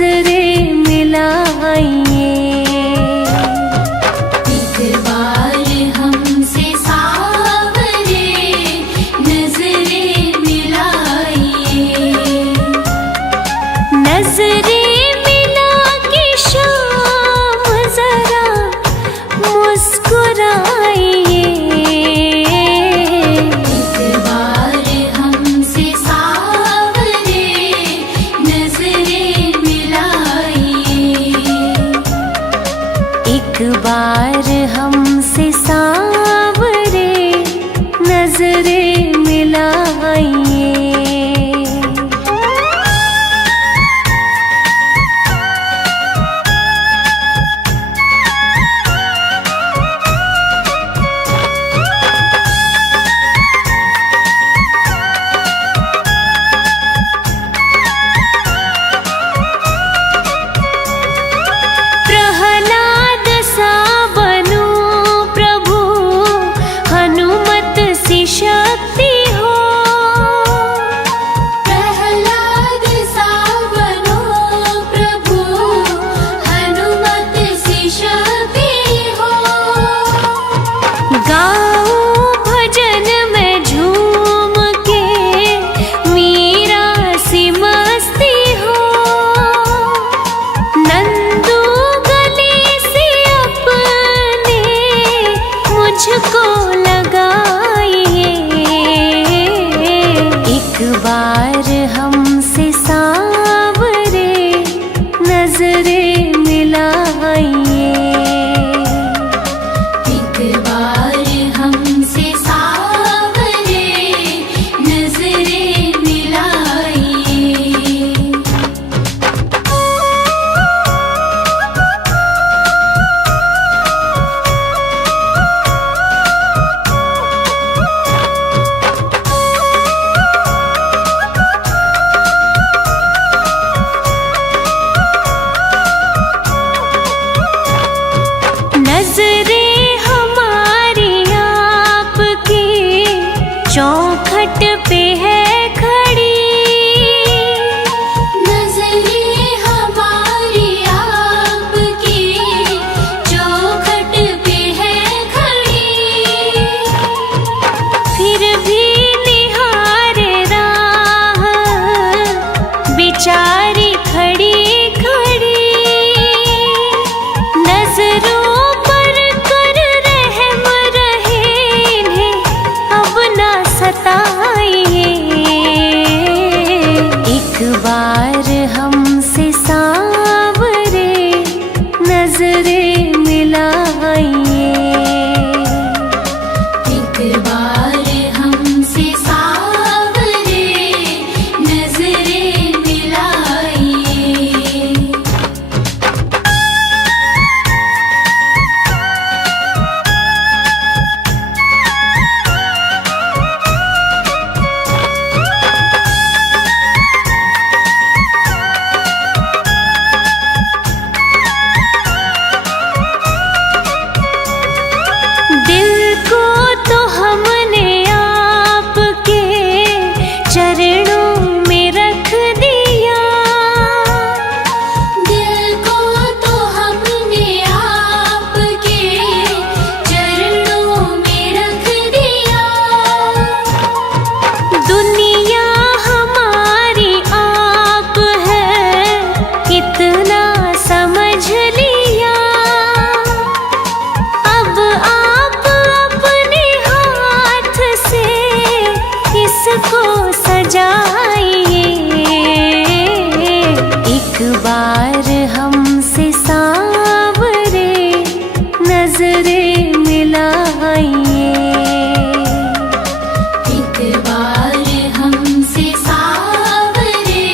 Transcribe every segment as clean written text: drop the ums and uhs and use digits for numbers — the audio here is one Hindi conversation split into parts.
नजरें मिलाइए। एक बार हमसे सावरे नजरें मिलाइए। नजरें मिला के शाम जरा मुस्कुराइए। एक बार हमसे सावरे नजरें मिलाइए। शक्ति हो प्रहलाद सा बनो प्रभु, हनुमत सी शक्ति हो। गाऊं भजन में झूम के मीरा सी मस्ती हो। नंदू गले से अपने मुझको एक बार हमसे सावरे नजरें मिलाइए। एक बार हमसे सावरे नजरें मिलाइए। नजरें हमारी आपकी चौखट पे है खड़ी। नजरें हमारी आपकी चौखट पे है खड़ी। फिर भी निहारे राह बेचारी खड़ी खड़ी। नजरों एक बार हमसे सावरे नजरें मिलाइए। एक बार हमसे सावरे नजरें मिलाइए। एक बार हमसे सावरे नजरें मिलाइए। एक बार हमसे सावरे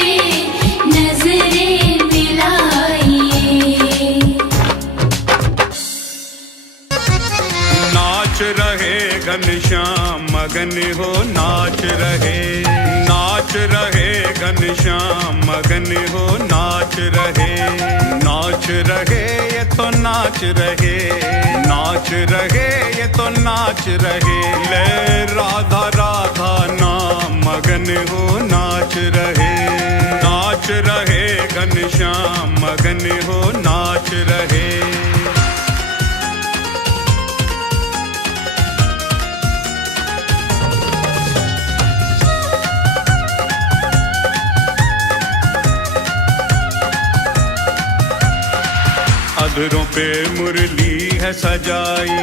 नजरें मिलाइए। नाच रहे घनश्याम मगन हो नाच रहे। नाच रहे घनश्याम मगन हो नाच रहे। नाच रहे ये तो नाच रहे। नाच रहे ये तो नाच रहे। ले राधा राधा नाम मगन हो नाच रहे। नाच रहे घनश्याम घनश्याम मगन हो नाच रहे। अधरों पे मुरली है सजाई,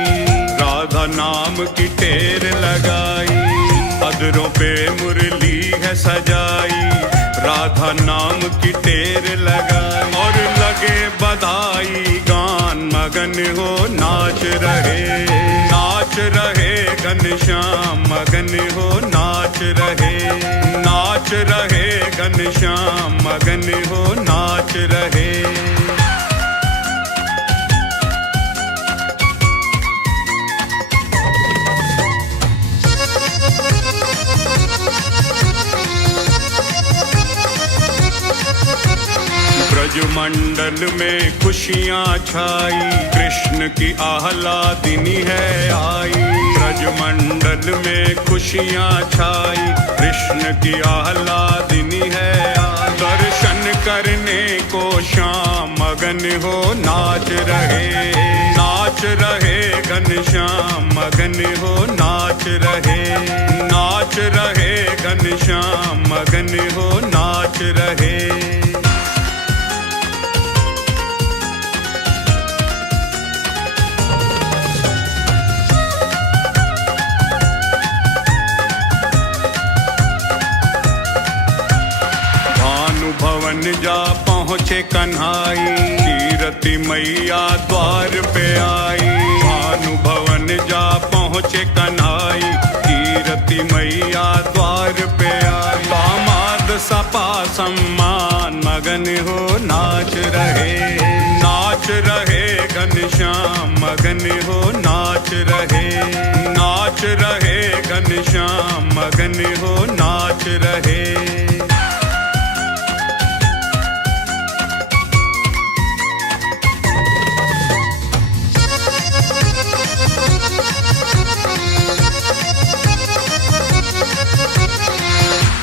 राधा नाम की टेर लगाई। अधरों पे मुरली है सजाई, राधा नाम की टेर लगाई। और लगे बधाई गान मगन हो नाच रहे। नाच रहे घनश्याम मगन हो नाच रहे। नाच रहे घनश्याम मगन हो नाच रहे। ब्रजमंडल में खुशियाँ छाई, कृष्ण की आह्लादिनी है आई। ब्रजमंडल में खुशियाँ छाई, कृष्ण की आह्लादिनी है आई। दर्शन करने को श्याम मगन हो नाच रहे। नाच रहे घनश्याम मगन हो नाच रहे। नाच रहे घनश्याम मगन हो नाच रहे। भवन जा पहुँचे कन्हाई, कीरति मैया द्वार पे आई। भानु भवन जा पहुँचे कन्हाई, कीरति मैया द्वार पे आई। दामाद सपा सम्मान मगन हो नाच रहे। नाच रहे घनश्याम मगन हो नाच रहे। नाच रहे घनश्याम मगन हो नाच रहे।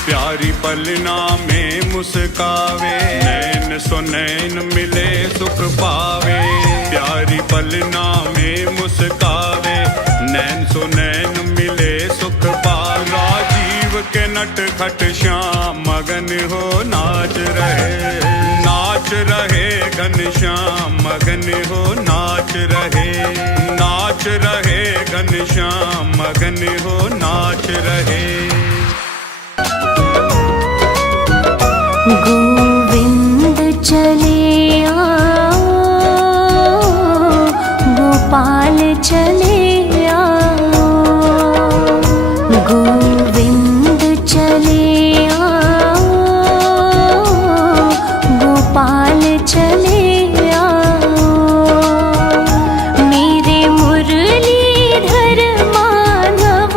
प्यारी पलना में मुस्कावे, नैन सो नैन मिले सुख पावे। प्यारी पलना में मुस्कावे, नैन सो नैन मिले सुख पावे। राजीव के नट खट श्याम मगन हो नाच रहे। नाच रहे घनश्याम मगन हो नाच रहे। नाच रहे घनश्याम मगन हो नाच रहे। गोविंद चले आओ, गोपाल चले आओ। गोविंद चले आओ, गोपाल चले आओ। मेरे मुरलीधर माधव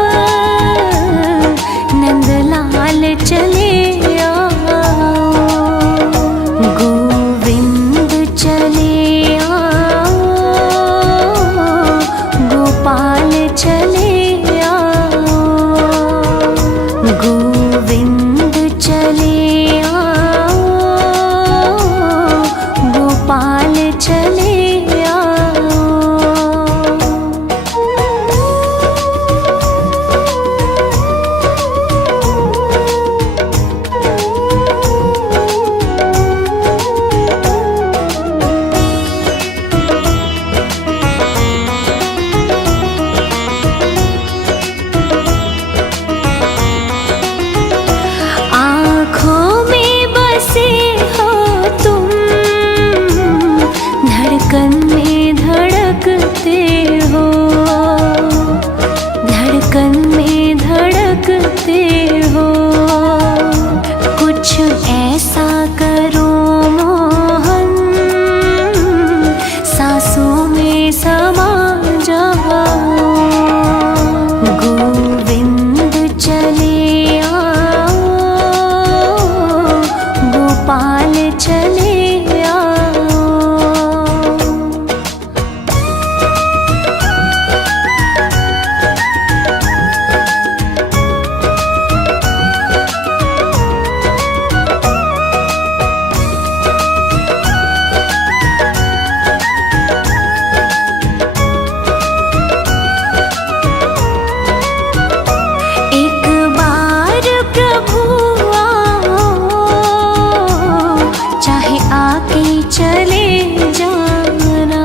चले जाना,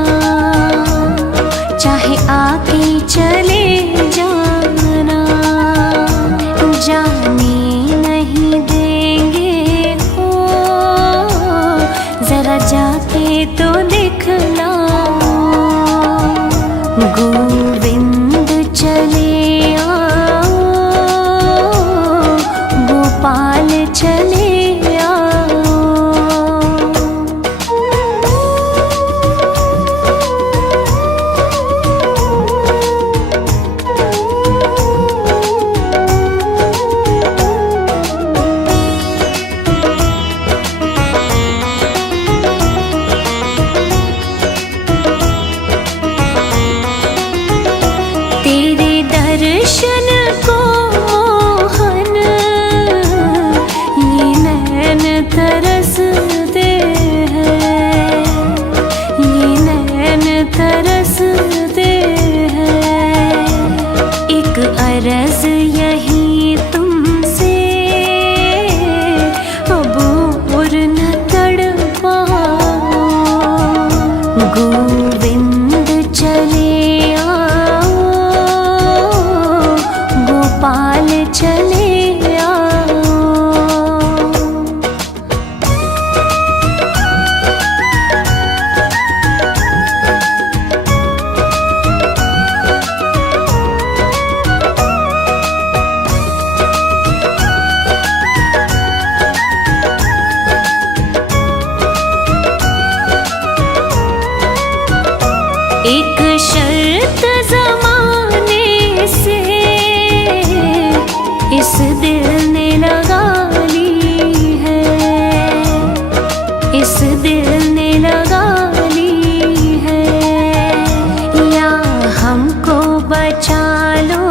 चाहे आके चले जाना, जाने नहीं देंगे हो, जरा जाके तो दिखलाओ। गोविंद चले आओ, गोपाल चले दर्शन को मोहन ये नैन तरसते हैं, ये नैन तरसते हैं। एक अर्ज यही तुमसे, अब और न तड़पाओ। गोविंद चले गोपाल चले आओ। एक शर्त ज़माने से इस दिल ने लगा ली है, इस दिल ने लगा ली है। या हमको बचा लो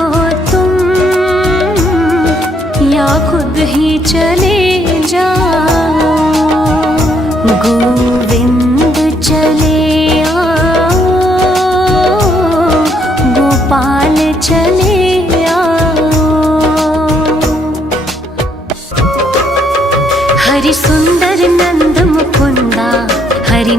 तुम, या खुद ही चले जाओ। गोविंद चले आओ, गोपाल चले हरि सुंदर नंद मुकुंदा, हरि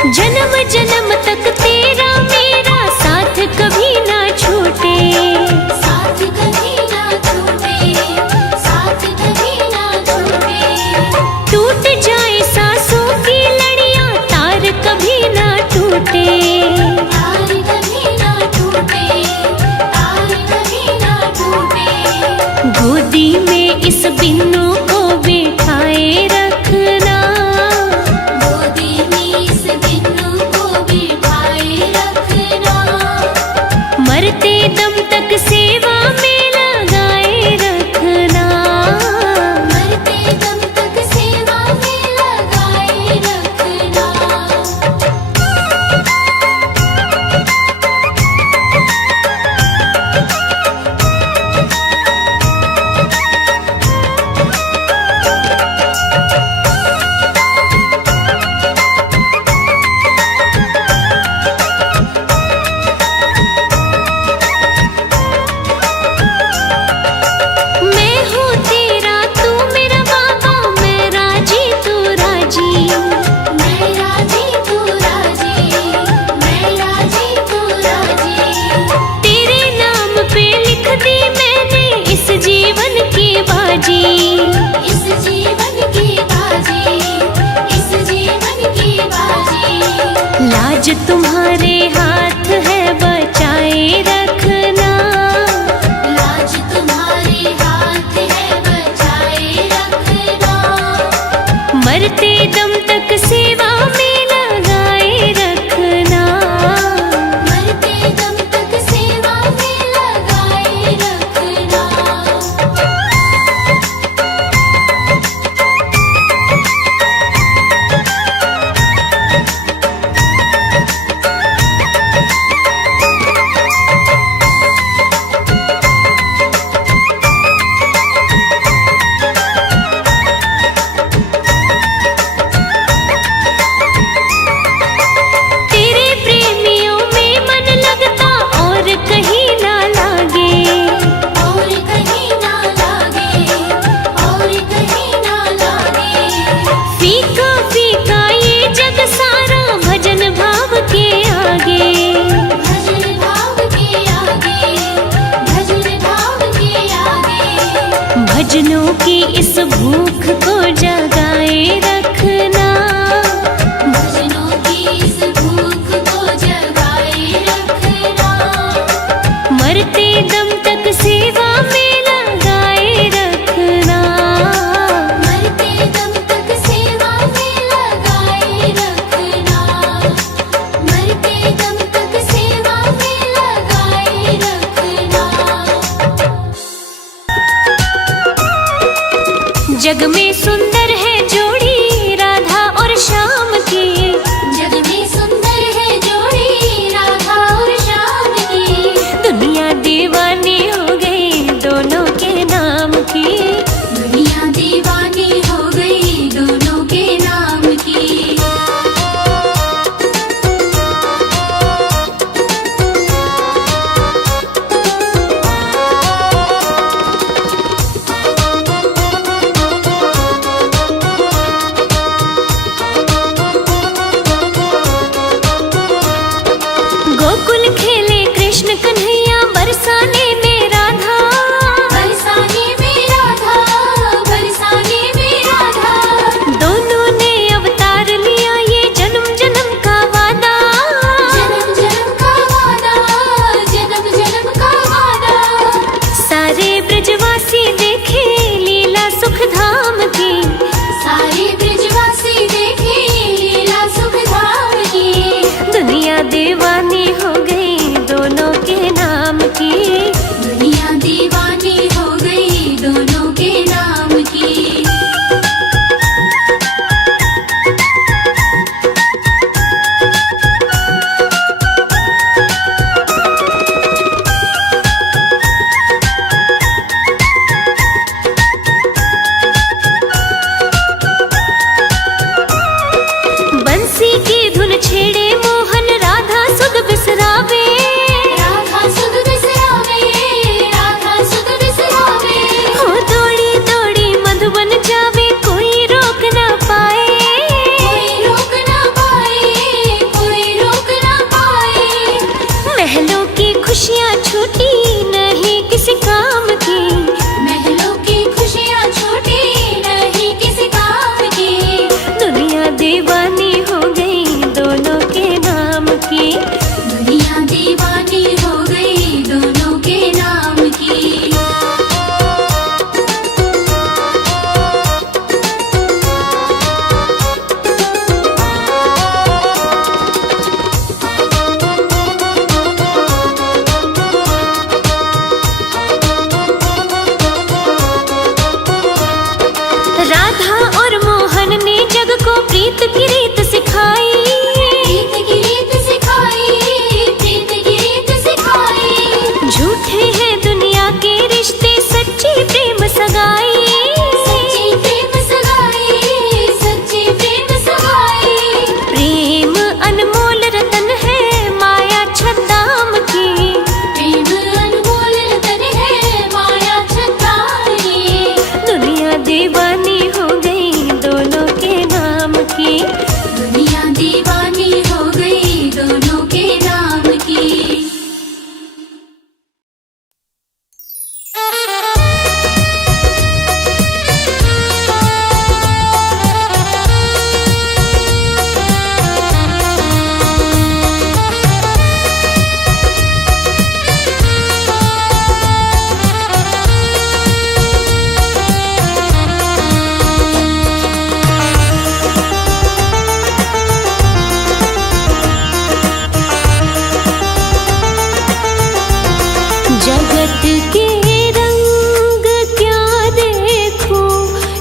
जन्म जन्म तक तेरा मेरा साथ कभी ना छूटे, साथ कभी ना छूटे, साथ कभी ना छूटे। टूट जाए सांसों की लड़ियां तार कभी ना टूटे, तार कभी ना टूटे, तार कभी ना टूटे। गोदी में इस बिन्नू को बिठाए रखना, गोदी में इस बिन्नू को बिठाए रखना। मरते दम तक सेवा में लगाए रखना, मरते दम तक सेवा में लगाए रखना। मैं हूँ तेरा तू मेरा बाबा, मैं राजी तू राजी, मैं राजी तू राजी, मैं राजी तू राजी। तेरे नाम पे लिख दी मैंने इस जीवन की बाजी, इस जीवन की बाजी, इस जीवन की बाजी। लाज तुम्हारे हाथ है बचाए रखना, लाज तुम्हारे हाथ है बचाए रखना। मरते दम तक सेवा में लगाए रखना, मरते दम तक सेवा में लगाए रखना।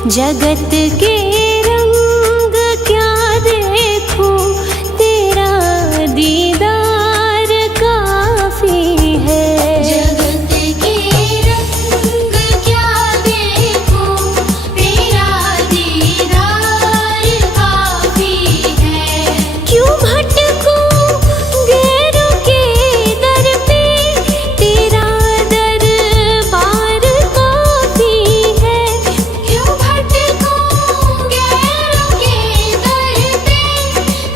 जगत के रंग क्या देखूं, तेरा दीदार काफी है। जगत के रंग क्या देखूं, तेरा दीदार काफी है। क्यों भटकूं गैरों के दर पे, तेरा दरबार काफी है। क्यों भटकूं गैरों के दर पे,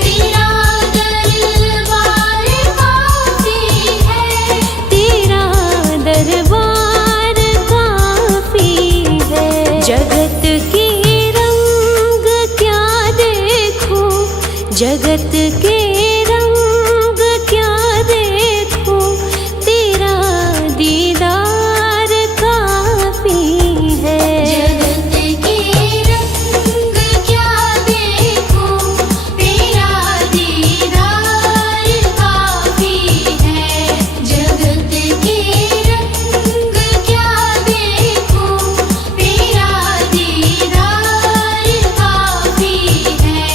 तेरा दरबार काफी है। तेरा दरबार काफी है। जगत के रंग क्या देखूं, जगत के रंग क्या देखूं, तेरा दीदार काफी है। जगत के रंग क्या देखूं, तेरा दीदार काफी है। जगत के रंग क्या देखूं, तेरा दीदार काफी है।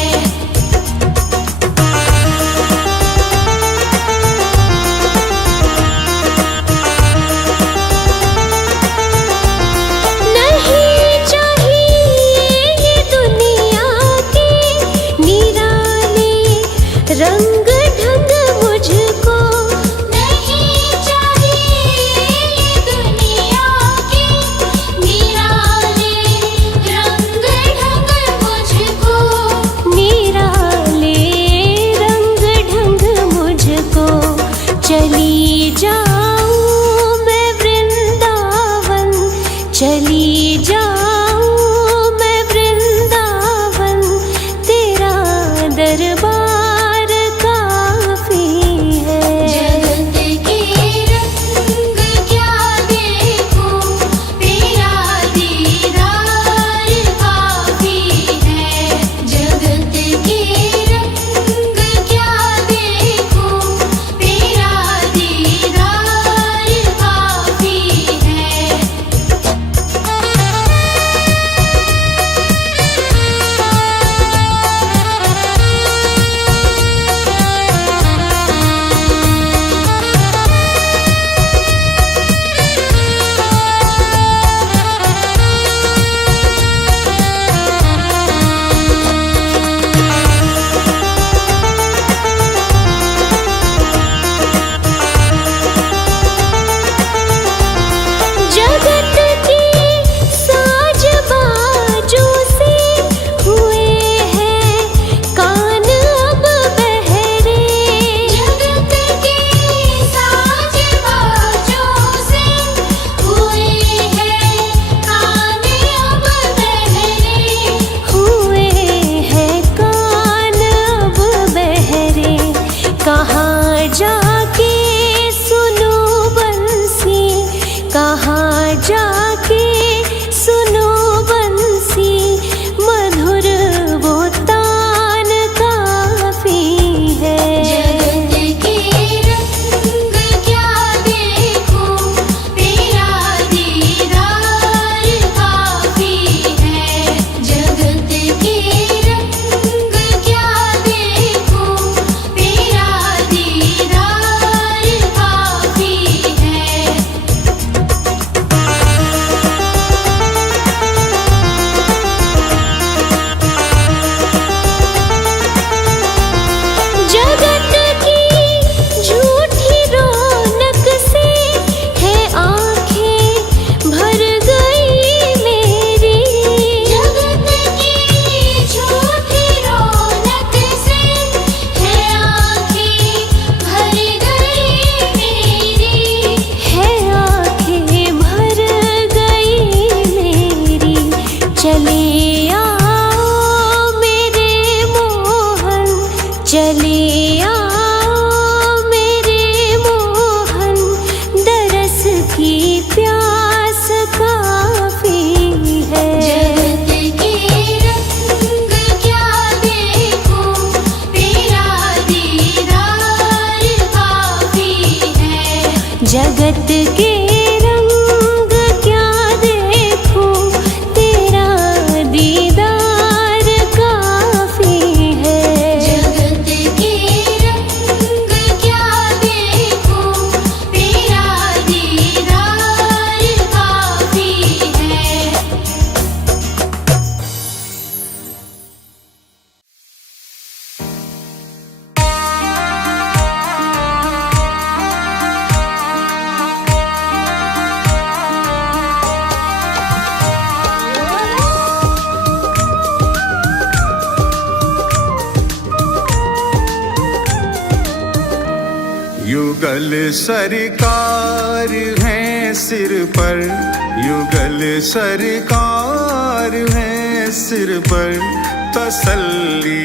युगल सरकार है सिर पर, युगल सरकार है सिर पर, तसल्ली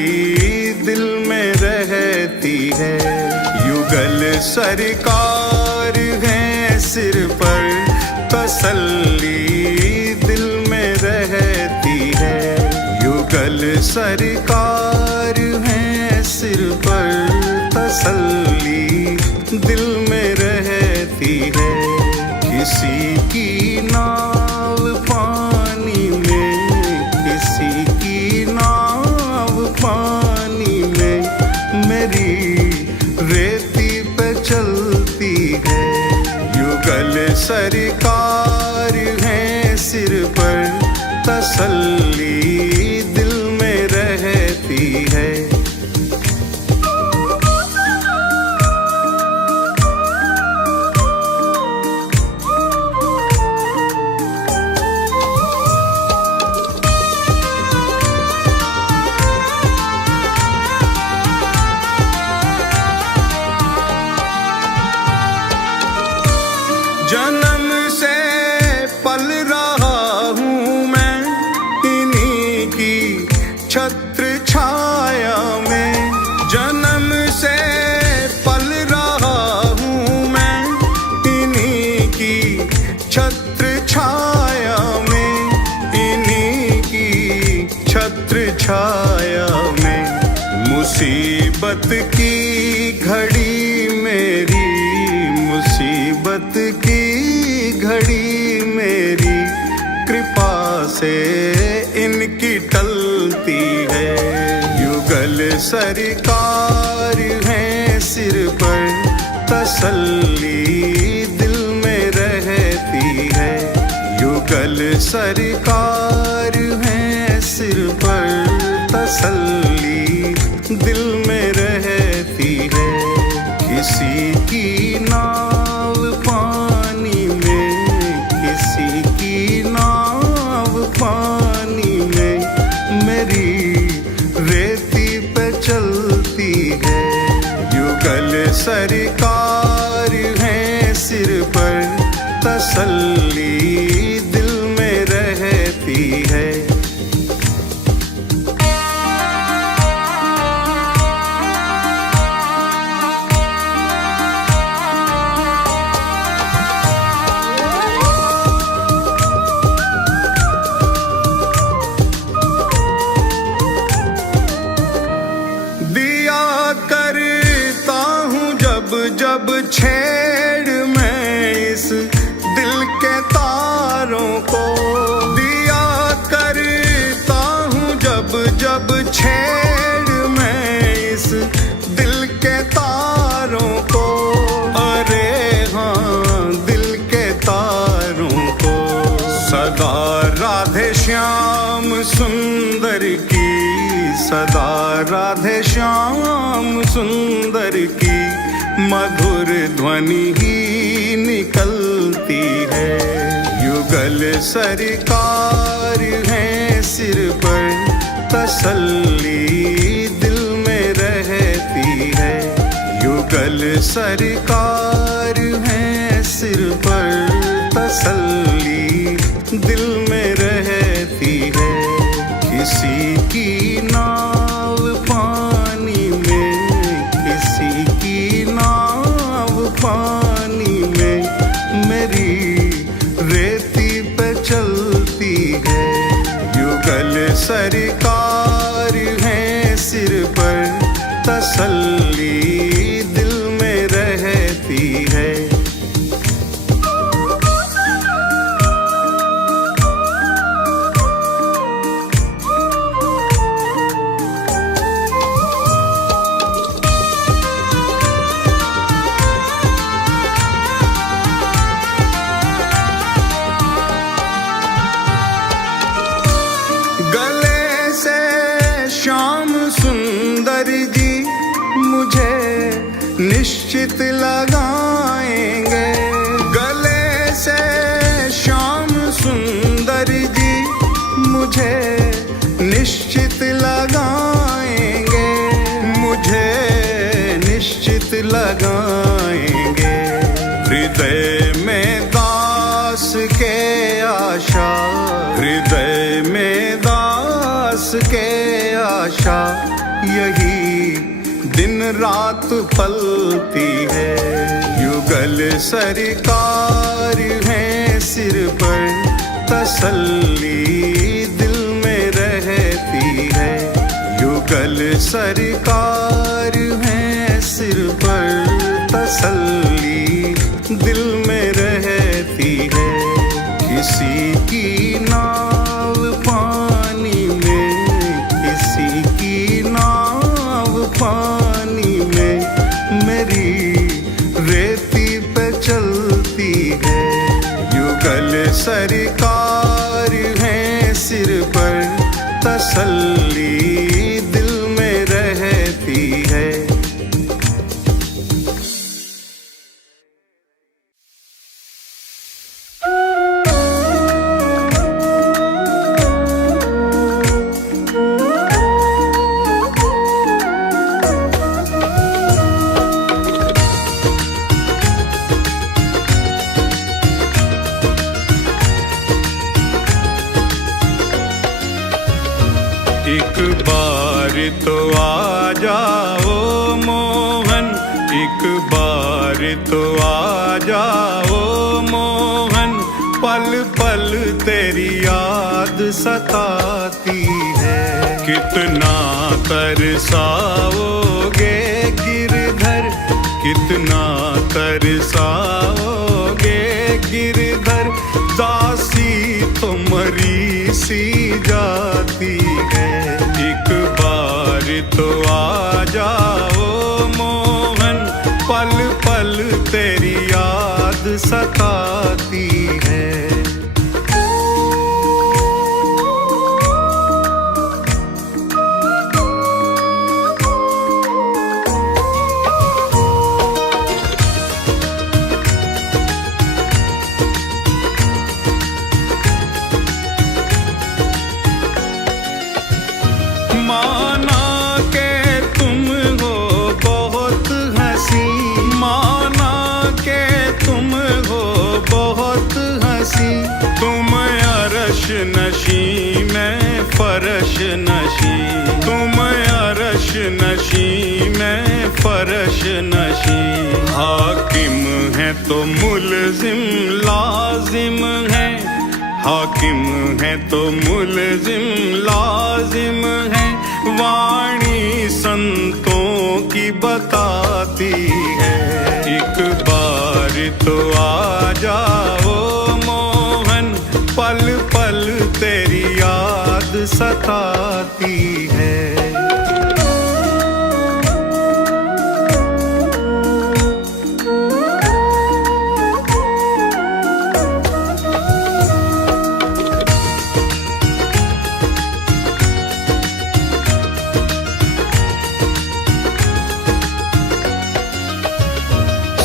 दिल में रहती है। युगल सरकार है सिर पर, तसल्ली दिल में रहती है। युगल सरकार है सिर पर, तसल्ली दिल में रहती है। किसी की नाव पानी में, किसी की नाव पानी में, मेरी रेती पे चलती है। युगल सरकार है सिर पर, तसल्ली दिल में रहती है। जन्म से पल रहा हूँ मैं इन्हीं की छत्र छाया में। जन्म से पल रहा हूँ मैं इन्हीं की छत्र छाया में, इन्हीं की छत्र छाया में। मुसीबत की घड़ी मेरी, मुसीबत की घड़ी मेरी, कृपा से इनकी टलती है। युगल सरकार है सिर पर, तसल्ली दिल में रहती है। युगल सरकार है सिर पर, तसल्ली दिल में रहती है। किसी की नाव पानी में, किसी की नाव पानी में, मेरी रेती पे चलती है। युगल सरकार है सिर पर, तसल्ली दिल में रहती है। जब छेड़ मैं इस दिल के तारों को, दिया करता हूँ जब जब छेड़ मैं इस दिल के तारों को। अरे हाँ दिल के तारों को। सदा राधे श्याम सुंदर की, सदा राधे श्याम सुंदर की मधुर ध्वनि ही निकलती है। युगल सरकार है सिर पर, तसल्ली दिल में रहती है। युगल सरकार है सिर पर, तसल्ली दिल में रहती है। किसी की नाव पानी में, किसी की नाव पानी में, मेरी रेती पे चलती है। युगल सरकार है सिर पर, तसल्ली दिल में रहती है। निश्चित लगाएंगे गले से श्याम सुंदर जी, मुझे निश्चित लगाएंगे, मुझे निश्चित लगाएंगे। हृदय में दास के आशा, हृदय में दास के आशा, यही दिन रात पलती है। युगल सरकार है सिर पर, तसल्ली दिल में रहती है। युगल सरकार है सिर पर, तसल्ली दिल में रहती है। किसी की नाव पानी में, किसी की नाव पानी में, मेरी रेती पे चलती है। युगल सरकार है सिर पर, तसल्ली दिल में रहती है। एक बार तो आ जाओ मोहन, एक बार तो आ जाओ मोहन, पल पल तेरी याद सताती है। कितना तरसाओगे गिरधर, कितना तरसाओगे गिरधर, दासी तो मरी सी जाती है। एक बार तो आ जाओ मोहन, पल पल तेरी याद सताती है। माना के तुम हो बहुत हंसी, माना के तुम हो बहुत हंसी, तुम अरश नशी मैं फरश नशी, तुम अरश नशी मैं फरश नशी। हाकिम है तो मुलजिम लाजिम है, हाकिम है तो मुलजिम लाजिम है। वाणी संतों की बताती है। एक बार तो आ जाओ मोहन, पल पल तेरी याद सताती है।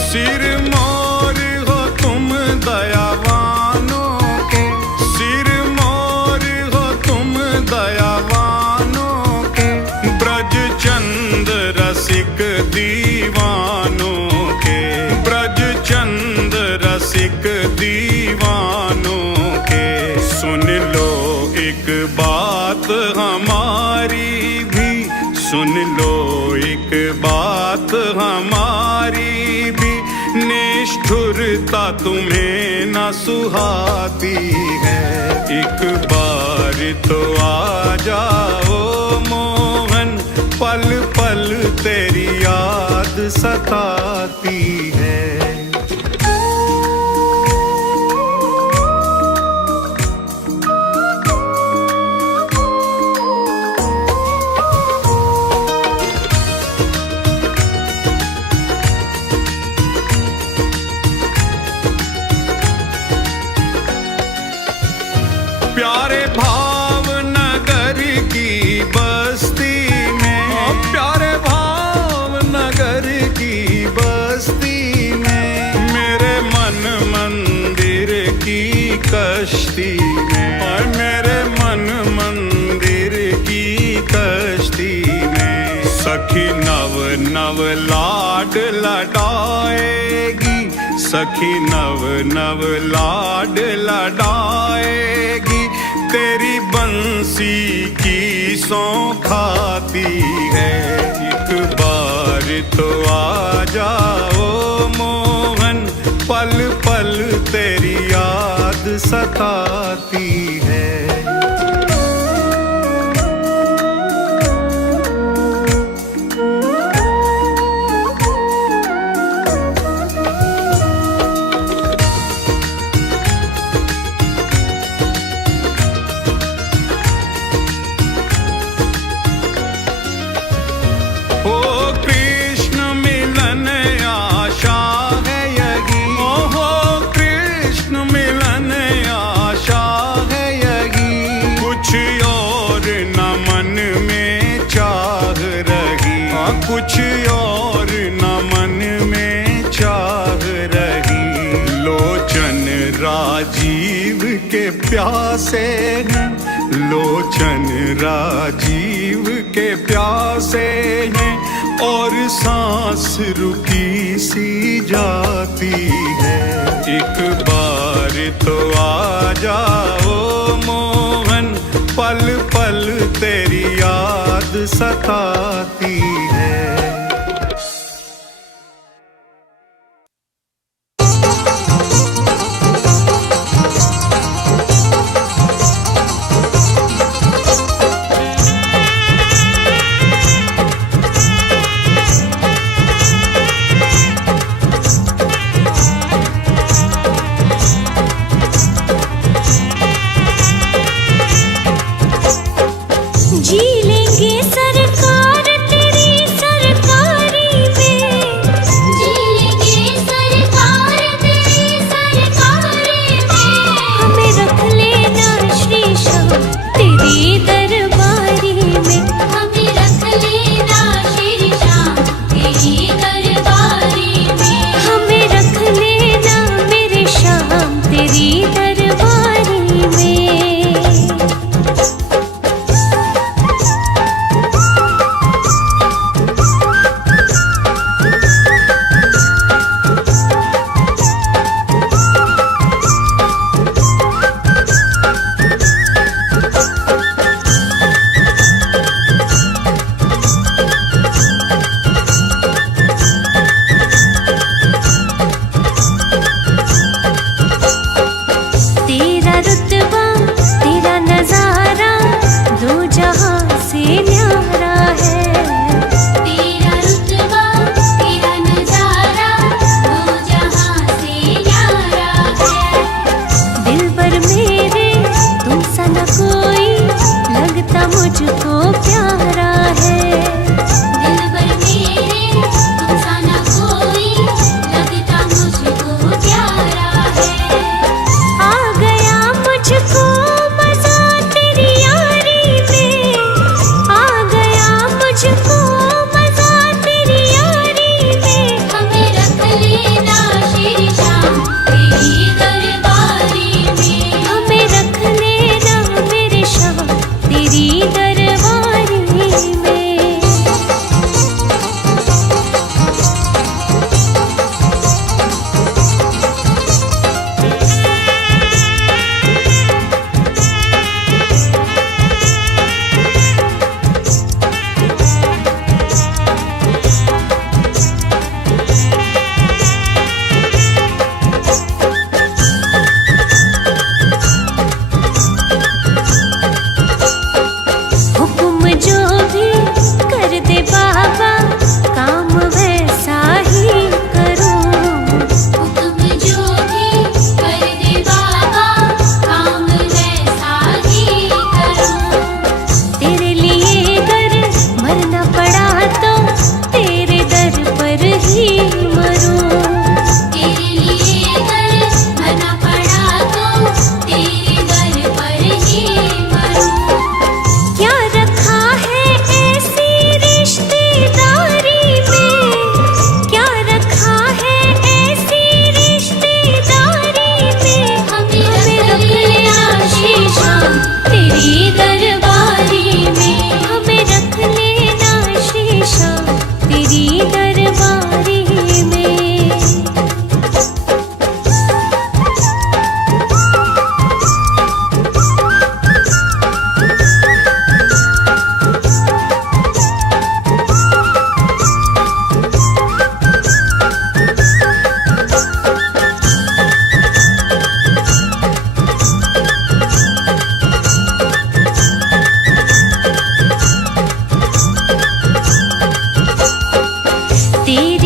सिरमौर हो तुम दयावानों के, सिरमौर हो तुम दयावानों के, ब्रज चंद रसिक दीवानों के, ब्रज चंद रसिक दीवानों के। सुन लो एक बात हमारी भी, सुन लो एक बात हमारी भी, निष्ठुरता तुम्हें न सुहाती है। एक बार तो आ जाओ मोहन, पल पल तेरी याद सताती है। प्यारे भावनगर की बस्ती में, प्यारे भावनगर की बस्ती में, मेरे मन मंदिर की कश्ती में, और मेरे मन मंदिर की कश्ती में, सखी नव नव लाड लडाएगी, सखी नव नव लाड लडाएगी, तेरी बंसी की सौ खाती है। एक बार तो आ जाओ मोहन, पल पल तेरी याद सताती है। कुछ और न मन में चाह रही, लोचन राजीव के प्यासे हैं, लोचन राजीव के प्यासे हैं, और सांस रुकी सी जाती है। एक बार तो आ जाओ मोहन, पल पल तेरी याद सताती है। जी लेंगे सरकार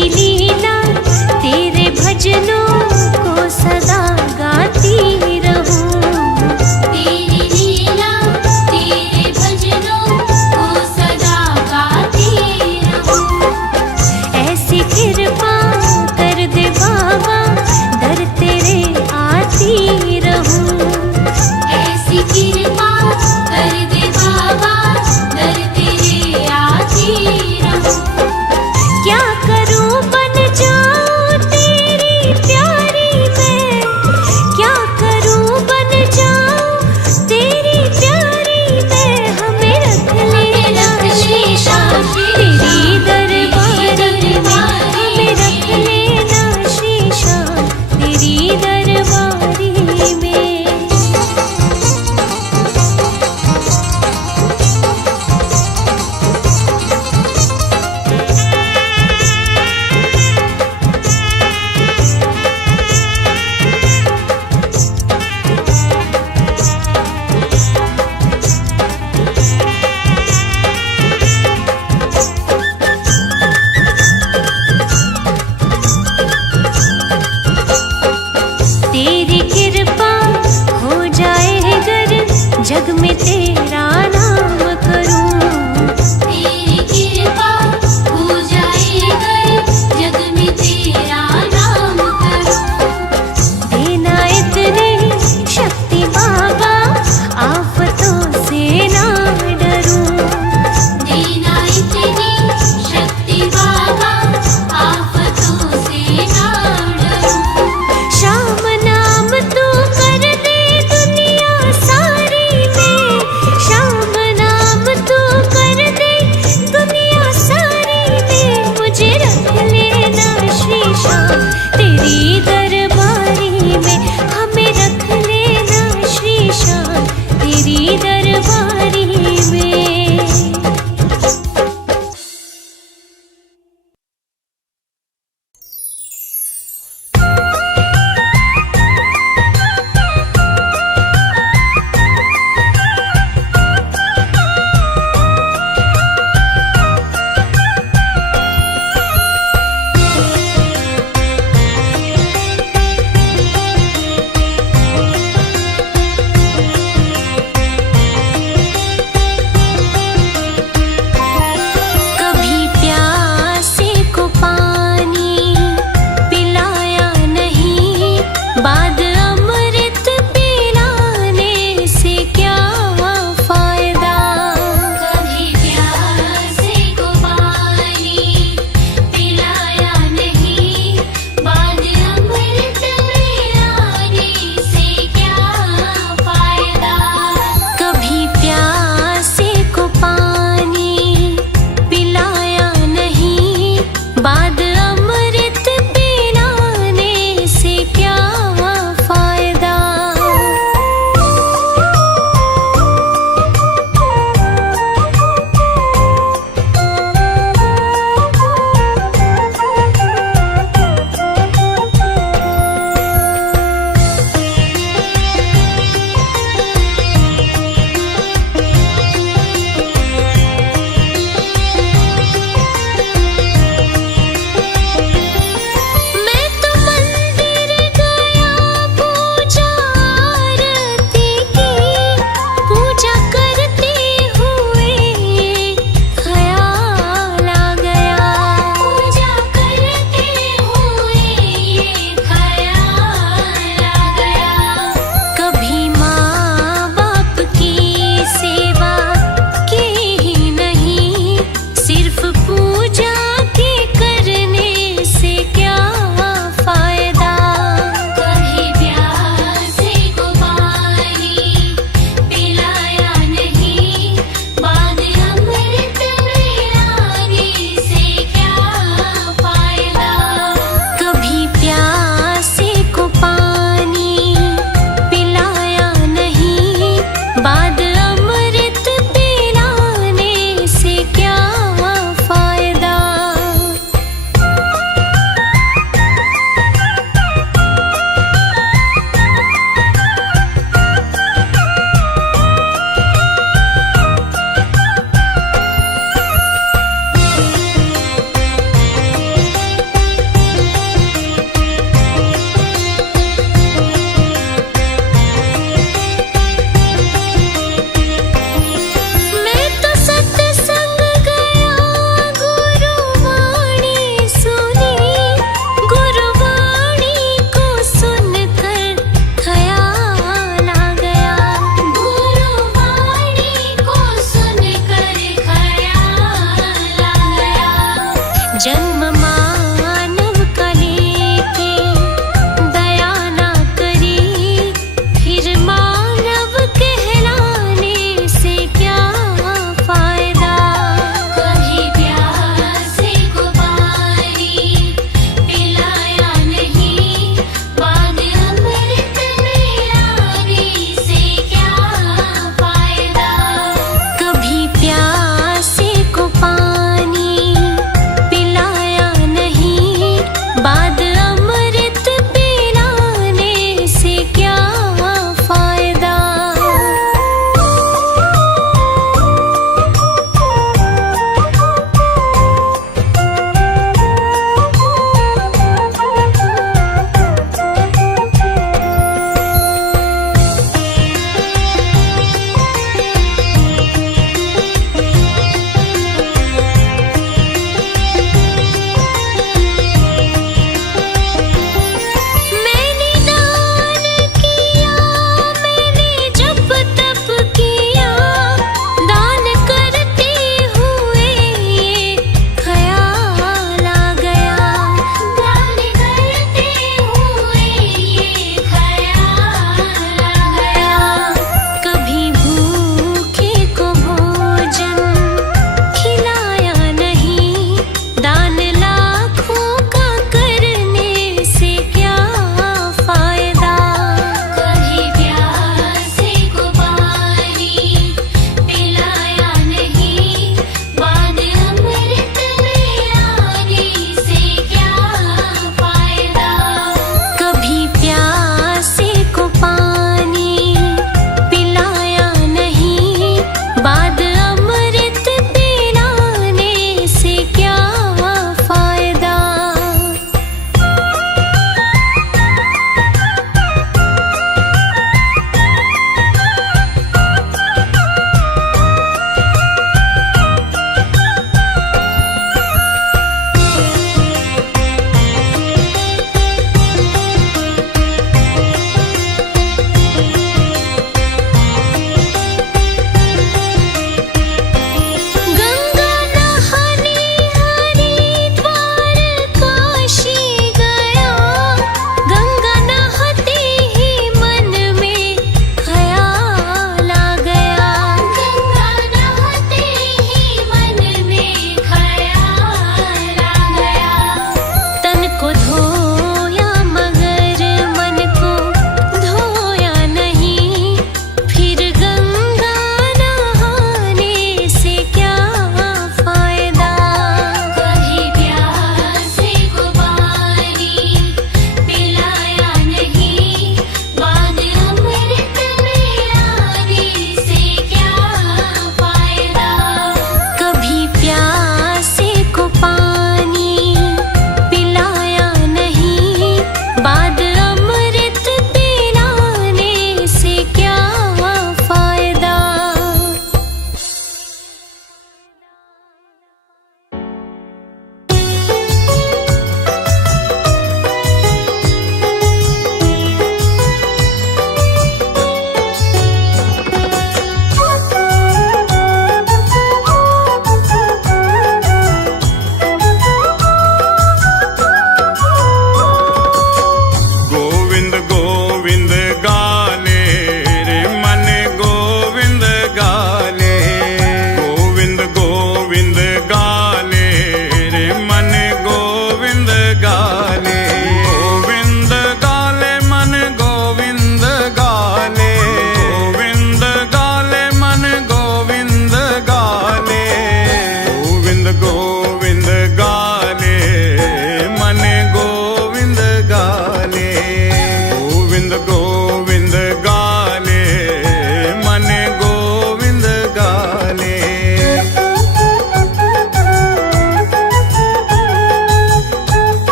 तेरी लीला तेरे भजनों को सदा गाती रहूं। तेरी लीला तेरे भजनों को सदा गाती रहूं। ऐसी कृपा कर दे बाबा दर तेरे आती रहूं। ऐसी कृपा कर दे बाबा दर तेरे आती रहूं। क्या करूं बन जाऊं तेरी प्यारी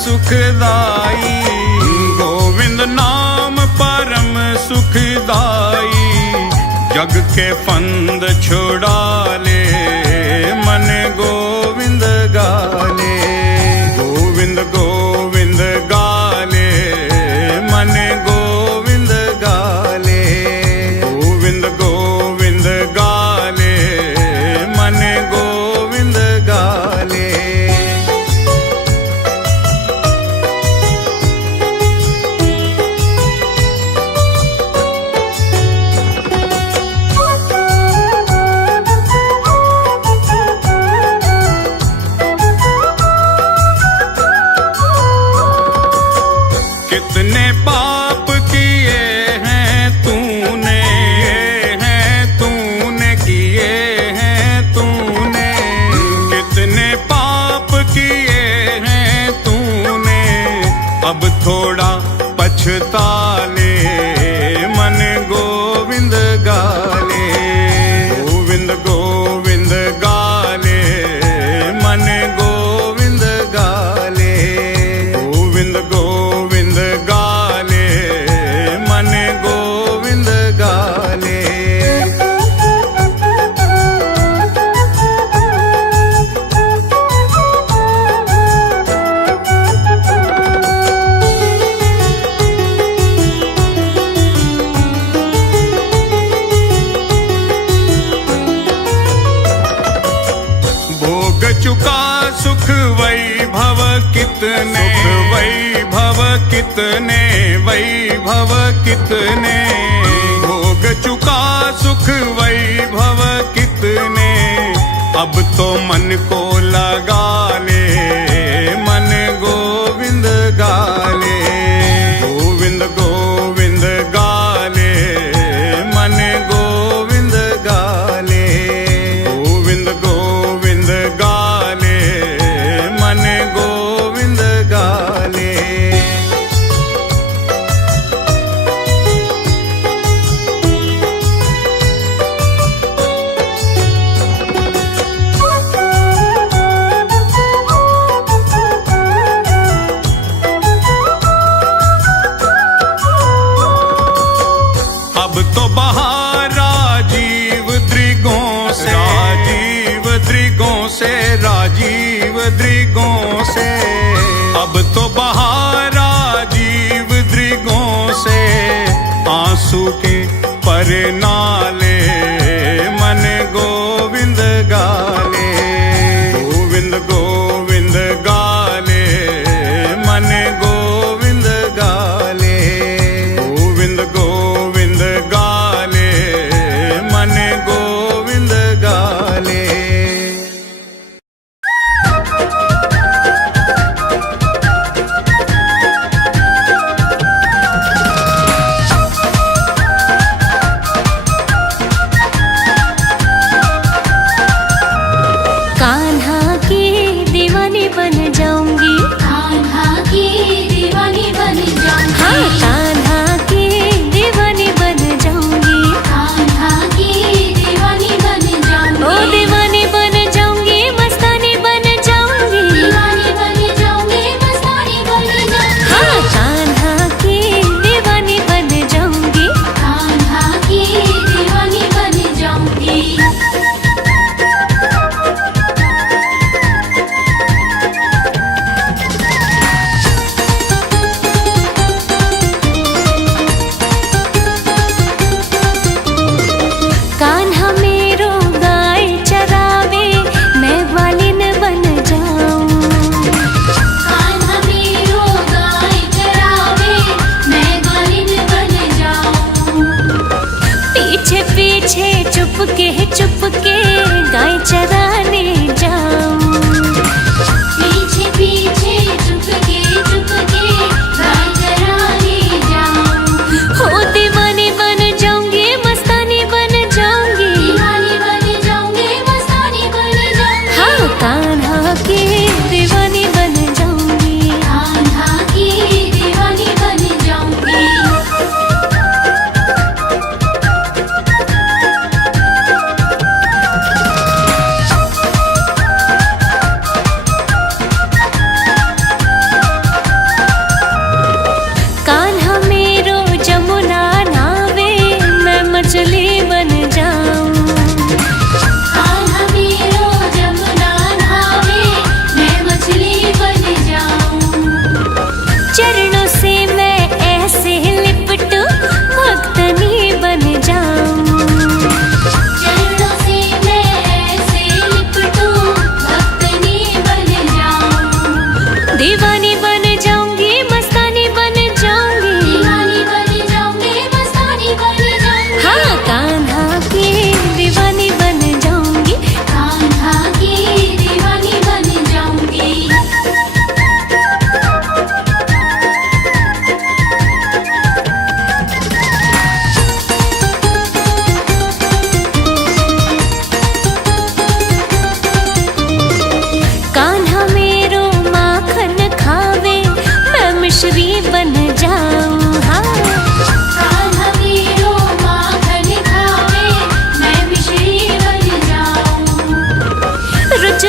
सुखदाई, गोविंद नाम परम सुखदाई। जग के फंद छुड़ा ले, मन गोविंद गाले। गोविंद गोविंद गाले, मन गोविंद गाले। गोविंद गोविंद गाले, मन गोविंद गाले। कितने पाप किए हैं तूने, किए हैं तूने। कितने पाप किए हैं तूने, अब थोड़ा पछता ले, मन गोविंद गाले। गोविंद गोविंद गाले, मन गोविंद गाले। गोविंद गोविंद गाले, मन गोविंद गाले। भोग चुका सुख वैभव कितने, वैभव कितने, वैभव कितने। भोग चुका सुख वैभव कितने, अब तो मन को लगा ले, मन गोविंद गाले। गोविंद गोविंद गाले, मन गोविंद गाले। गोविंद गोविंद गाले, मन गोविंद गाले।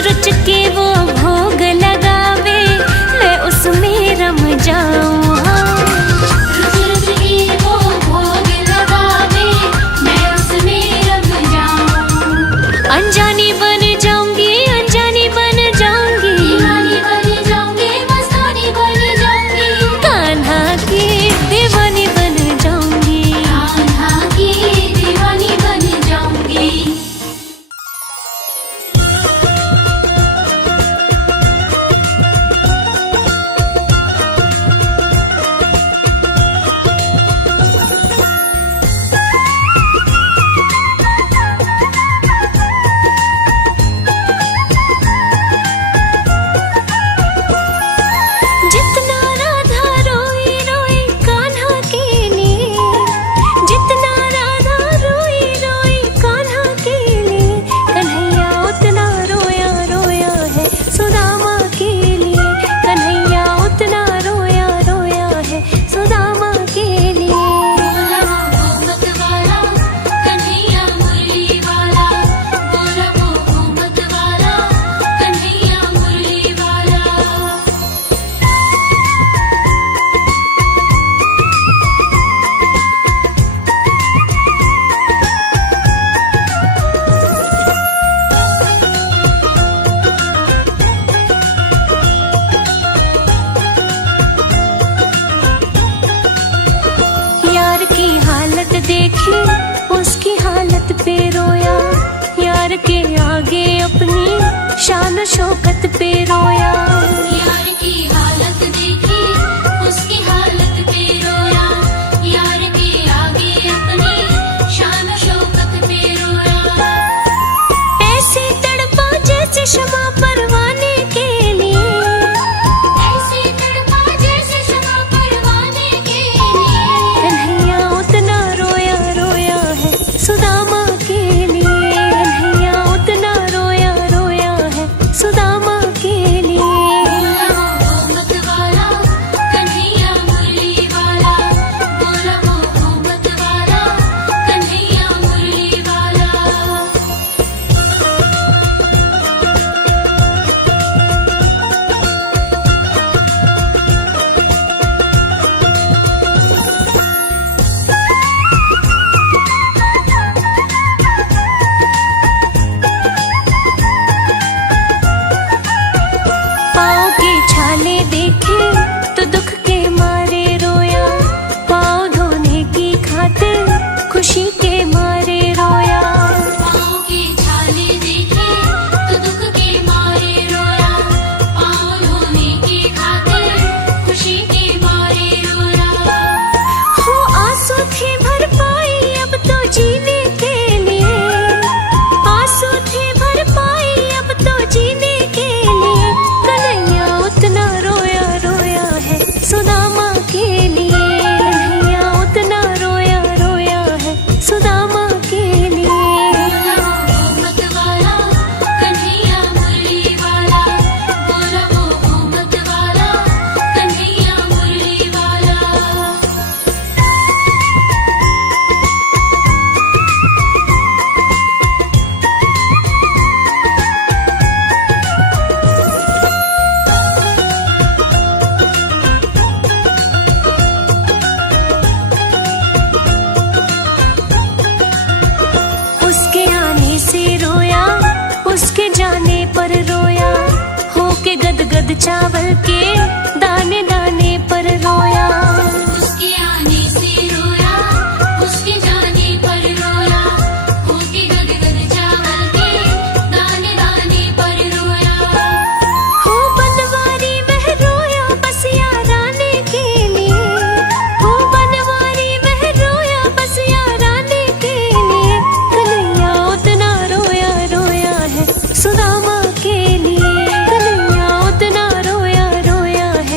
रुच के वो भोग लगावे, मैं उसमें रम जाऊं। रुच रुच के वो भोग लगावे, मैं उसमें रम जाऊं। अनजानी बन जाऊंगी, अनजानी बन जाऊंगी, दीवानी बन जाऊंगी, मस्तानी बन जाऊंगी, कान्हा की दीवानी बन जाऊंगी। कान्हा की दीवानी बन जाऊंगी। जितना राधा रोई रोई कान्हा के लिए, जितना राधा रोई रोई कान्हा के लिए, कन्हैया उतना रोया रोया है सुदामा के लिए। कन्हैया उतना रोया रोया है सुदामा के लिए। बोला वो घूमत वाला कन्हैया मुरली वाला, बोला वो घूमत वाला कन्हैया मुरली वाला। यार की हालत देखी, उसकी हालत पे रोया, यार के आगे अपनी शान शौकत पे रोया। यार की हालत देखी, उसकी हालत पे रोया, यार के आगे अपनी शान शौकत पे रोया। ऐसे तड़पा जैसे क्षमा परवाने के लिए, ऐसे तड़पा जैसे क्षमा परवाने के लिए। कन्हैया उतना रोया रोया है सुदामा के लिए। कन्हैया उतना रोया रोया है सुदामा के लिए। बोला वो घूमत वाला कन्हैया मुरली वाला, बोला वो घूमत वाला कन्हैया मुरली वाला। पाँव के छाले देखे तो दुख के मारे रोया, पाँव धोने की खातिर खुशी के मारे रोया। पाँव के छाले देखे तो दुख के मारे रोया, पाँव धोने की खातिर खुशी के मारे रोया। हो आंसू थे भर पाई अब तो जीने के लिए, आंसू थे भर पाई अब तो जीने के लिए। कन्हैया उतना रोया रोया है सुदामा के लिए। कन्हैया उतना रोया रोया है सुदामा के लिए। बोला वो घूमत वाला कन्हैया मुरली वाला, बोला वो घूमत वाला कन्हैया मुरली वाला। उसके आने से रोया, उसके जाने पर रोया, होके गदगद चावल के दाने दाने पर रोया। उसके आने से रोया, उसके जाने पर रोया, होके गदगद चावल के दाने दाने पर रोया। हो बनवारी वह रोया बस याराने के लिए, हो बनवारी वह रोया बस याराने के लिए। कन्हैया उतना रोया रोया है सुदामा के लिए। कन्हैया उतना रोया रोया है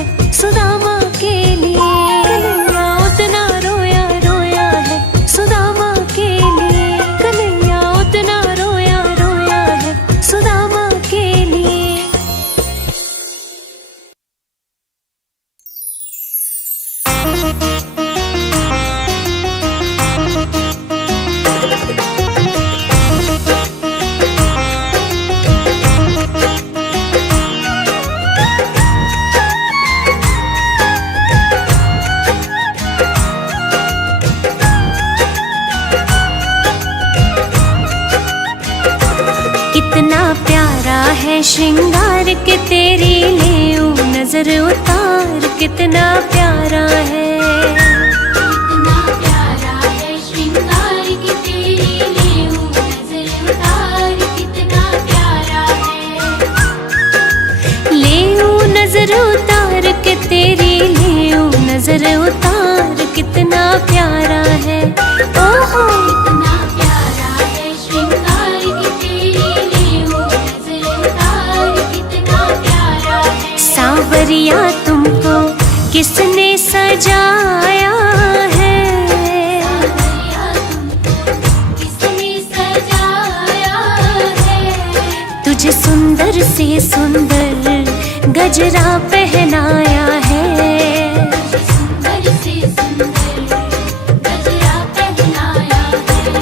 श्रृंगार के तेरी ले नजर उतार कितना प्यारा है। कितना प्यारा है श्रृंगार की तेरी लेऊ नजर उतार कितना प्यारा है। लेऊ नजर उतार के तेरी लेऊ नजर उतार कितना प्यारा है। ओहो कितना प्यारा है श्रृंगार की तेरी लेऊ नजर उतार कितना प्यारा है। सांवरिया तुमको किसने सजाया है। सांवरिया तुमको किसने सजाया है। तुझे सुंदर से सुंदर गजरा पहनाया है। तुझे सुंदर से सुंदर गजरा पहनाया है।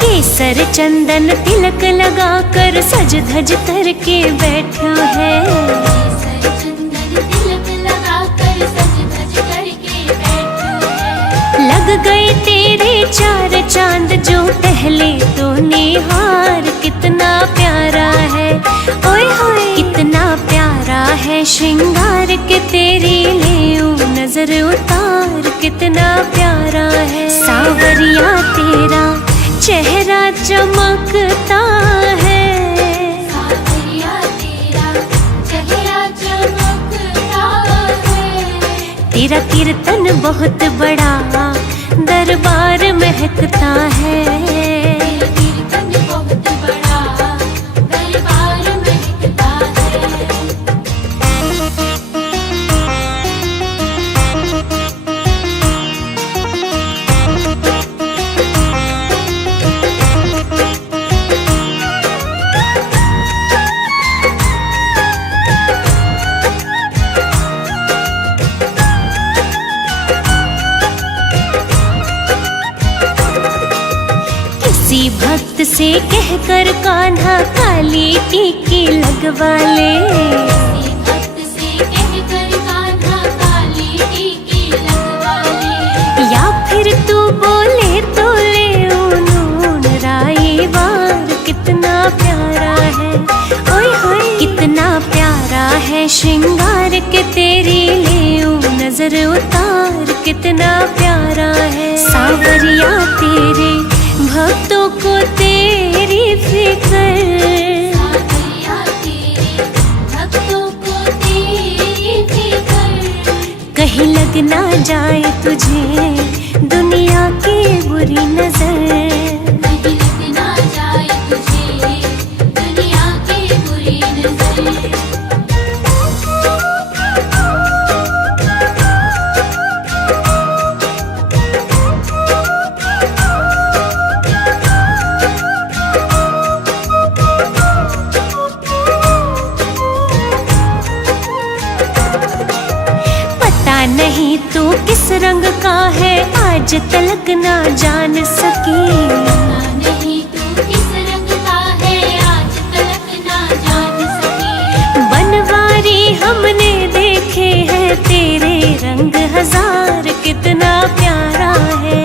केसर चंदन तिलक लगा कर सज धज करके बैठो है। केसर चंदन तिलक लगा कर सज धज करके बैठो है। लग गए तेरे चार चांद जो पहले तो निहार कितना प्यारा है। ओए होए कितना प्यारा है श्रृंगार के तेरी लेऊ नजर उतार कितना प्यारा है। सांवरिया तेरा चेहरा चमकता है। सांवरिया तेरा चेहरा चमकता है। तेरा कीर्तन बहुत बड़ा दरबार महकता है। तेरा कीर्तन बहुत बड़ा दरबार महकता है। किसी भक्त से कहकर कान्हा काली टीकी लगवा ले। किसी भक्त से कहकर कान्हा काली टीकी लगवा ले। या फिर तू बोले तो ले नून राई बार कितना प्यारा है। ओए होए कितना प्यारा है श्रृंगार के तेरी लेऊ नजर उतार कितना प्यारा है। सांवरिया तेरे भक्तों को तेरी फिक्र। सांवरिया तेरे भक्तों को तेरी फिक्र। कहीं लग ना जाए तुझे दुनिया की बुरी नजर। कहीं लग ना जाए तुझे दुनिया की बुरी नजर। पता नहीं तू किस रंग का है आज तलक ना जान सकी। पता नहीं तू किस रंग का है आज तलक ना जान सकी। बनवारी हमने देखे हैं तेरे रंग हजार कितना प्यारा है।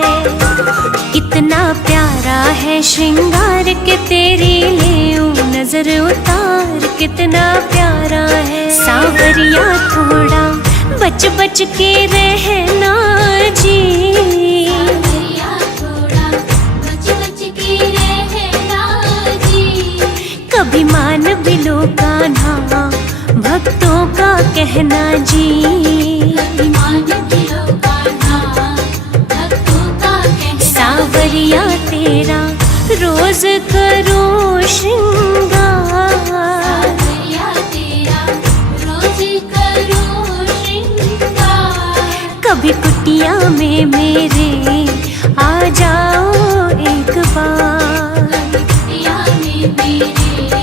कितना प्यारा है श्रृंगार के तेरी लेऊ नजर उतार कितना प्यारा है। सांवरिया थोड़ा बच बच के रहना जी। सांवरिया थोड़ा बच बच के रहना जी। कभी मान भी लो कान्हा भक्तों का कहना जी। अभिमान भी लो कान्हा भक्तों का कहना। सांवरिया तेरा रोज करो श्रृंगार। सांवरिया तेरा रोज करो श्रृंगार। कभी कुटिया में मेरे आ जाओ एक बार। कभी कुटिया में मेरे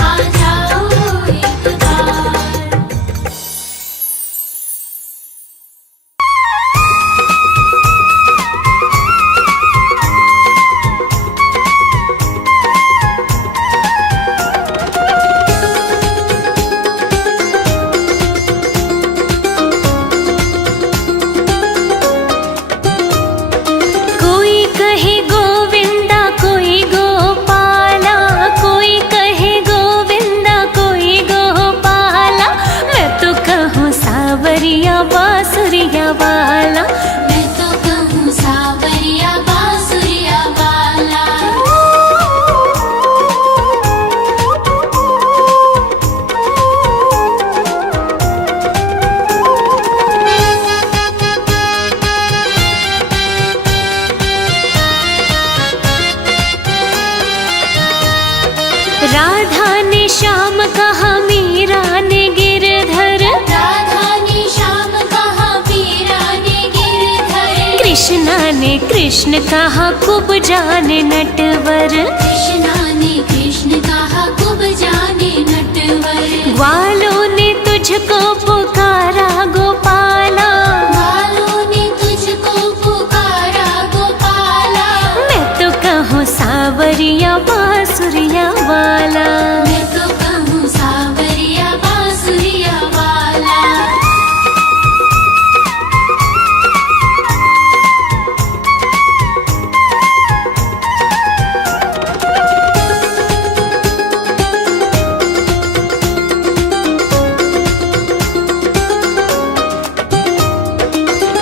आ जाओ एक बार। राधा ने श्याम कहा, मीरा ने गिरधर। राधा ने श्याम कहा, मीरा ने गिरधर। कृष्णा ने कृष्ण कहा, कुब जाने नटवर। कृष्णा ने कृष्ण कहा, कुब जाने नटवर। ग्वालों ने तुझको पुकारा गोपाला। ग्वालों ने तुझको पुकारा गोपाला। मैं तो कहूँ सावरिया बांसुरिया वाला। मैं तो कहूँ सावरिया बांसुरिया वाला।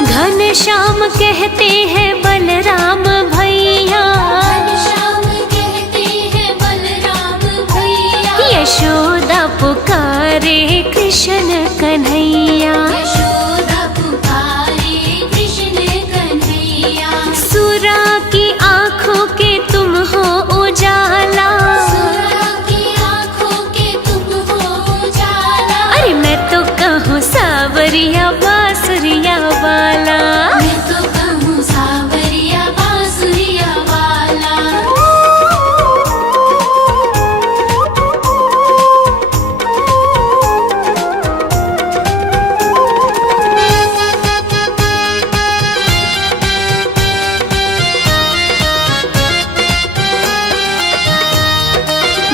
घनश्याम कहते हैं बलराम भैया। घनश्याम कहते हैं बलराम भैया। यशोदा पुकारे कृष्ण कन्हैया। यशोदा पुकारे कृष्ण कन्हैया। सुरा की आँखों के तुम हो उजाला। सुरा की आँखों के तुम हो उजाला। अरे मैं तो कहूँ सावरिया बांसुरिया वाला। मैं तो कहूँ सावरिया बांसुरिया वाला।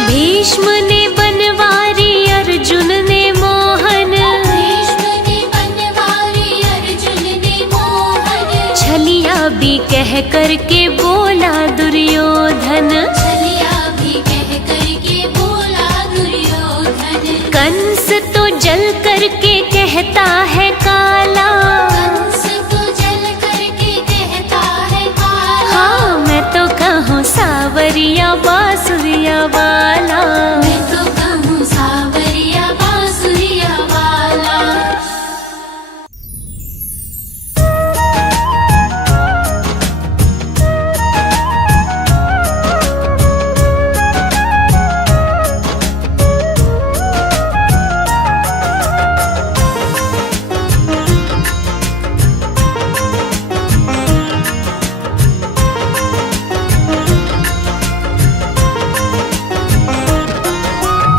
भीष्म ने बनवारी, अर्जुन ने मोहन। भीष्म ने बनवारी, अर्जुन ने मोहन। छलिया भी कह करके बोला दुर्योधन। छलिया भी कह करके बोला दुर्योधन। कंस तो जल करके कहता है काला। कंस तो जल करके कहता है काला। हाँ मैं तो कहूँ सावरिया बांसुरिया वाला। मैं तो कहूँ सावरिया बांसुरिया वाला।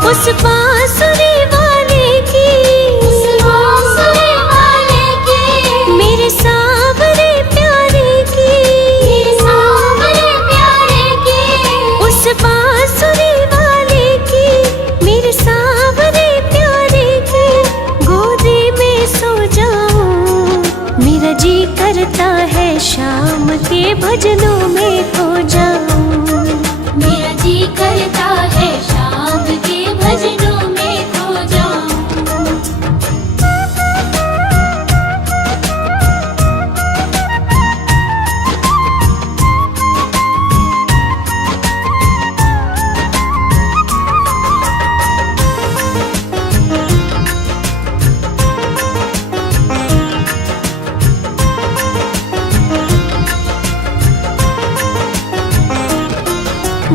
उस बांसुरी वाले की, उस बांसुरी वाले की, मेरे सावरे प्यारे की, मेरे सावरे प्यारे की। उस बांसुरी वाले की, मेरे सावरे प्यारे की, गोदी में सो जाऊं। मेरा जी करता है शाम के भजनों में खो जाऊं। मेरा जी करता है शाम के भजनों में खो जाऊं।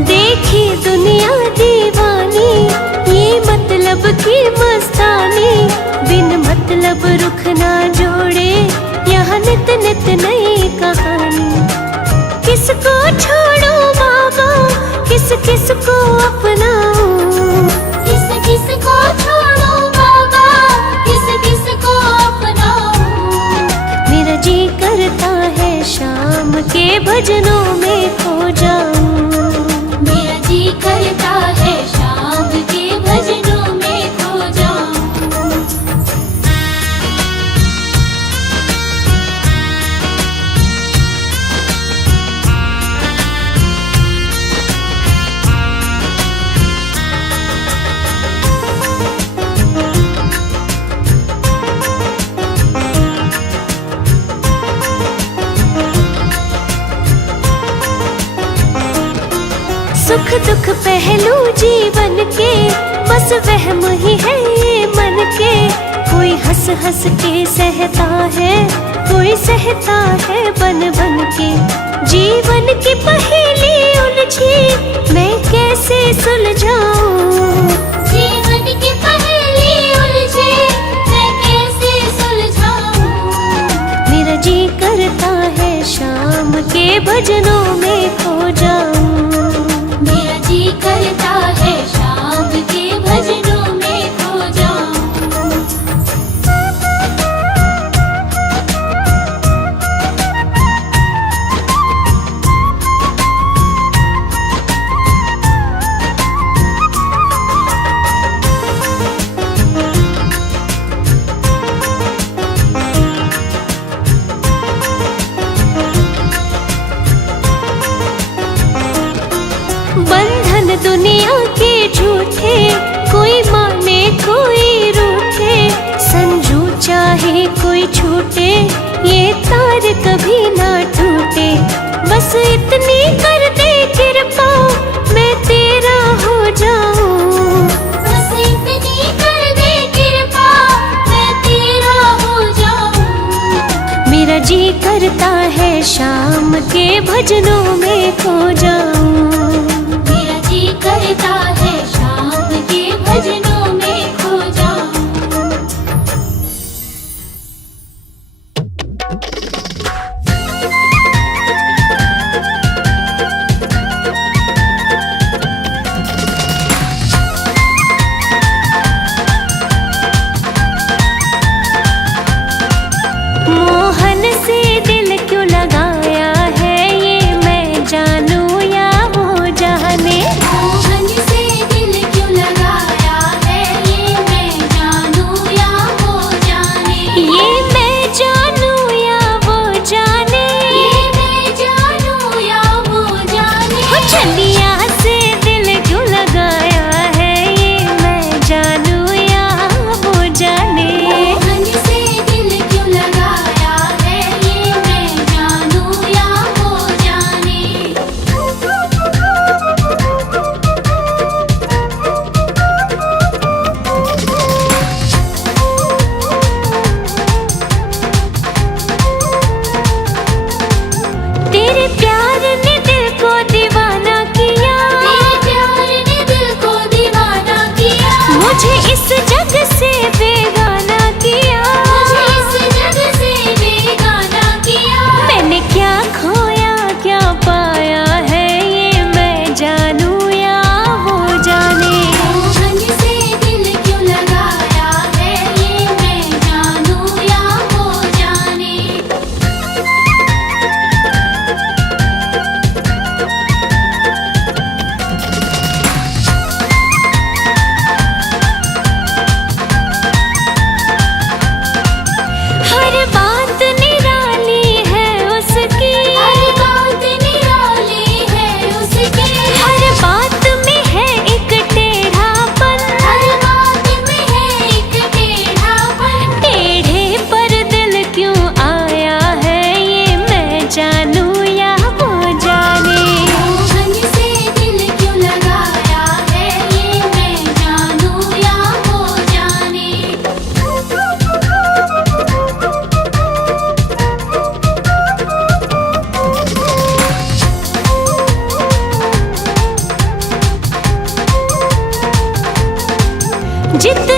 देखी दुनिया दीवानी, ये मतलब की मस्तानी। बिन मतलब रुख ना जोड़े, यहाँ नित नित नई कहानी। किसको छोड़ो बाबा, किस किस को अपनाऊं। किस किस को छोड़ो बाबा, किस किस को अपनाऊं। मेरा जी करता है शाम के भजनों में खो जाऊं। मेरा जी करता है शाम के भजनों में खो जाऊं। सुख दुख पहलू जीवन के, बस वहम ही है ये मन के। कोई हंस हंस के सहता है, कोई सहता है बन बन के। जीवन की पहेली उलझी, मैं कैसे सुलझाऊं। बंधन दुनिया के झूठे, कोई माने कोई रूठे, संजू चाहे कोई छूटे, ये तार कभी ना टूटे। बस इतनी कर दे कृपा, मैं तेरा हो जाऊं। बस इतनी कर दे कृपा, मैं तेरा हो जाऊं। मेरा जी करता है शाम के भजनों में खो जाऊं। मेरा जी करता है शाम के भजनों में खो जाऊं। मोहन से दिल क्यों लगाया है, ये मैं जानूं या वो जाने। मोहन से दिल क्यों लगाया है, ये मैं जानूं या वो जाने। ये मैं जानूं या वो जाने। ये मैं जानूं या वो जाने। हो चलिया से दिल क्यों लगाया है, ये मैं जानूं या वो जाने। मोहन से दिल क्यों लगाया है, ये मैं जानूं या वो जाने। तेरे प्यार ने दिल को दीवाना किया, तेरे प्यार ने दिल को दीवाना किया। मुझे इस जग से बेगाना किया। मुझे इस जग से बेगाना किया। मैंने क्या खोया क्या पाया है, ये मैं जानूं या वो जाने। मोहन से दिल क्यों लगाया है, ये मैं जानूं या वो जाने। हर बात निराली है उसकी, हर बात निराली है उसकी। हर बात में है एक टेढ़ापन। हर बात में है एक टेढ़ापन। टेढ़े पर दिल क्यों आया है, ये मैं जानूं या वो जाने। मोहन से दिल क्यों लगाया है, ये मैं जानूं या वो जाने। जितना